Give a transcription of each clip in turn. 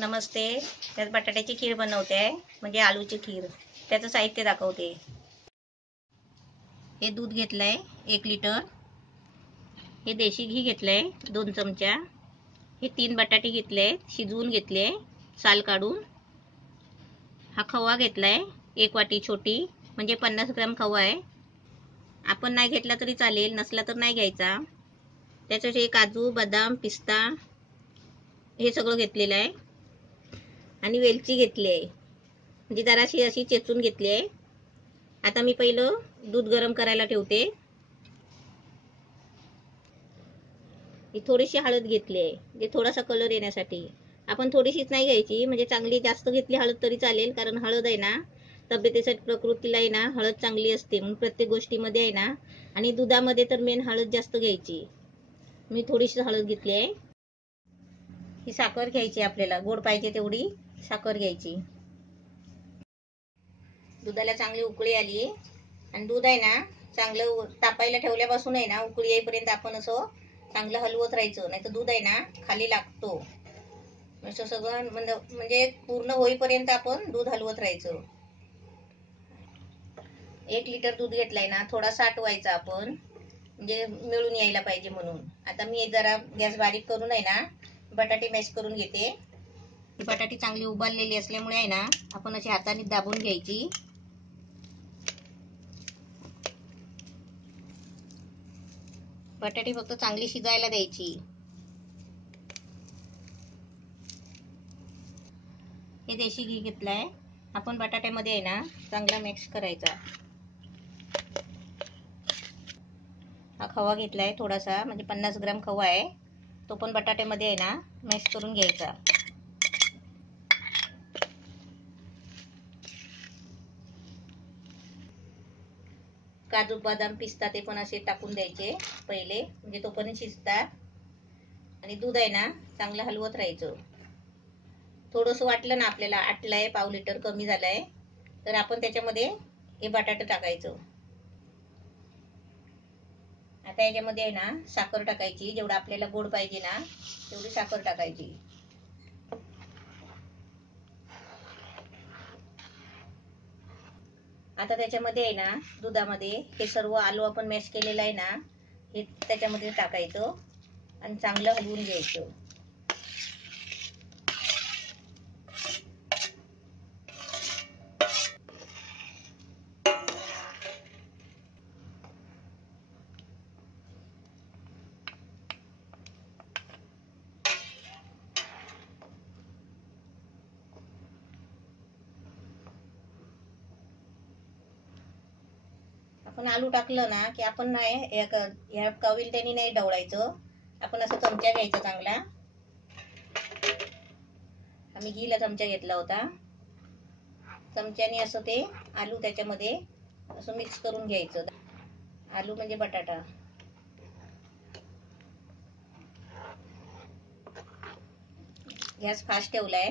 नमस्ते. त्यात बटाट्याची खीर बनवते आहे, म्हणजे आलूची खीर. त्याचं साहित्य दाखवते. हे दूध घेतलंय 1 लिटर. हे देशी घी घेतलंय 2 चमचा. हे 3 बटाटे घेतले, शिजवून घेतले साल काढून. हा खवा घेतलाय 1 वाटी छोटी, म्हणजे 50 ग्राम खवा आहे. आपण नाही घेतला तरी चालेल, नसला तर नाही घ्यायचा. त्याच्यात हे काजू, बदाम, पिस्ता हे सगळं घेतलेलं आहे. आणि वेलची घेतली आहे, म्हणजे जराशी अशी चेचून घेतली आहे. आता मी पहिलं दूध गरम करायला ठेवते. ही थोडीशी हळद घेतली आहे, म्हणजे थोडासा कलर येण्यासाठी. आपण थोडीशीच नाही घ्यायची, म्हणजे चांगली जास्त घेतली हळद तरी चालेल, कारण हळद आहे ना तब्येतीसाठी, प्रकृतीला आहे ना हळद चांगली असते. म्हणून प्रत्येक गोष्टीमध्ये आहे ना, आणि दुधामध्ये तर मेन हळद जास्त घ्यायची. मी थोडीशी हळद घेतली आहे. ही साखर घ्यायची, आपल्याला गोड पाहिजे तेवढी साखर घ्यायची. दुधाला चांगली उकळी आली आणि दूध आहे ना चांगलं तापायला ठेवल्यापासून आहे ना उकळी येईपर्यंत आपण असं चांगलं हलवत राहायचं, नाही तर दूध आहे ना खाली लागतो. असं सगळं म्हणजे पूर्ण होईपर्यंत आपण दूध हलवत राहायचं. 1 लिटर दूध घेतलंय ना, थोडासा आटवायचा आपण, म्हणजे मिळून यायला पाहिजे म्हणून. आता मी जरा गॅस बारीक करून आहे ना बटाटे मॅश करून घेते. बटाटे चांगली उबाललेली असल्यामुळे आहे ना आपण अशी हाताने दाबून घ्यायची. बटाटे फक्त चांगली शिजायला द्यायची. हे देशी घी घेतलाय आपण बटाट्यामध्ये आहे ना चांगला मिक्स करायचा. हा खवा घेतलाय थोडासा, म्हणजे 50 ग्राम खवा आहे. तो पण बटाट्यामध्ये आहे ना मॅश करून घ्यायचा. काजू, बदाम, पिस्ता ते पण असे टाकून द्यायचे पहिले, म्हणजे तो पण शिजतात. आणि दूध आहे ना चांगलं हलवत राहायचं. थोडंसं वाटलं ना आपल्याला आटलंय, पाव लिटर कमी झालंय, तर आपण त्याच्यामध्ये हे बटाटे टाकायचं. आता याच्यामध्ये आहे ना साखर टाकायची, जेवढं आपल्याला गोड पाहिजे ना तेवढी साखर टाकायची. आता त्याच्यामध्ये आहे ना दुधामध्ये हे सर्व आलू आपण मॅश केलेलं आहे ना हे त्याच्यामध्ये टाकायचं आणि चांगलं हलवून घ्यायचं. आपण आलू टाकलं ना की आपण नाही ह्या कविलट्याने नाही ढवळायचं. आपण असं चमचा घ्यायचा चांगला. आम्ही घीला चमचा घेतला होता. चमच्याने असं ते आलू त्याच्यामध्ये असं मिक्स करून घ्यायचं. आलू म्हणजे बटाटा. गॅस फास्ट ठेवलाय,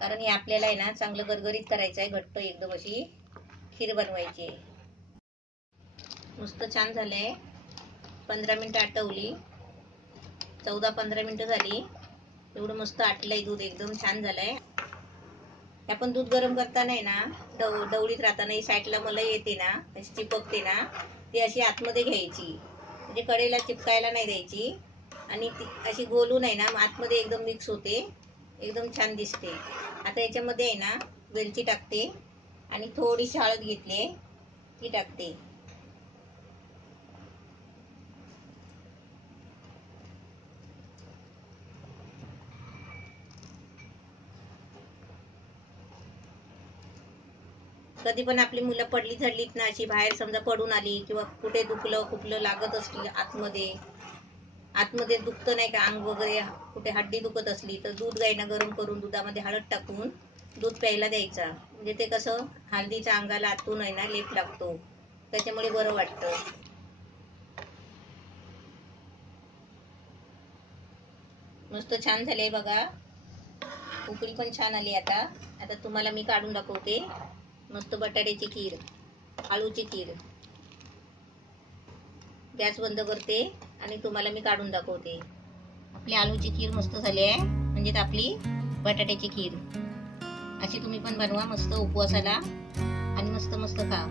कारण हे आपल्याला आहे ना चांगलं गरगरीत करायचं आहे. घट्ट एकदम अशी खीर बनवायची आहे. मस्त छान झालंय. 15 मिनिटं आटवली, 14-15 मिनिटं झाली. एवढं मस्त आटलंय दूध, एकदम छान झालंय. आपण दूध गरम करताना आहे ना डवळीत राहताना साईडला मलाई येते ना, अशी चिपकते ना, ती अशी आतमध्ये घ्यायची, म्हणजे कडेला चिपकायला नाही द्यायची. आणि ती अशी गोलून आहे ना आतमध्ये एकदम मिक्स होते, एकदम छान दिसते. आता याच्यामध्ये आहे ना वेलची टाकते आणि थोडीशी हळद घेतली ती टाकते. कधी पण आपली मुलं पडली झडलीत ना, अशी बाहेर समजा पडून आली किंवा कुठे दुखलं खुपलं लागत असली आतमध्ये दुखतं नाही का अंग वगैरे, कुठे हड्डी दुखत असली, तर दूध गाईना गरम करून दुधामध्ये हळद टाकून दूध प्यायला द्यायचा. म्हणजे ते कसं हळदीच्या अंगाला आतून आहे ना लेप लागतो, त्याच्यामुळे बरं वाटतं. मस्त छान झाले बघा. उकळी पण छान आली. आता तुम्हाला मी काढून दाखवते. मस्त बटाट्याची खीर, आळूची खीर. गॅस बंद करते आणि तुम्हाला मी काढून दाखवते. आपली आलूची खीर मस्त झाली आहे, म्हणजे आपली बटाट्याची खीर अशी तुम्ही पण बनवा मस्त उपवासाला आणि मस्त मस्त खा.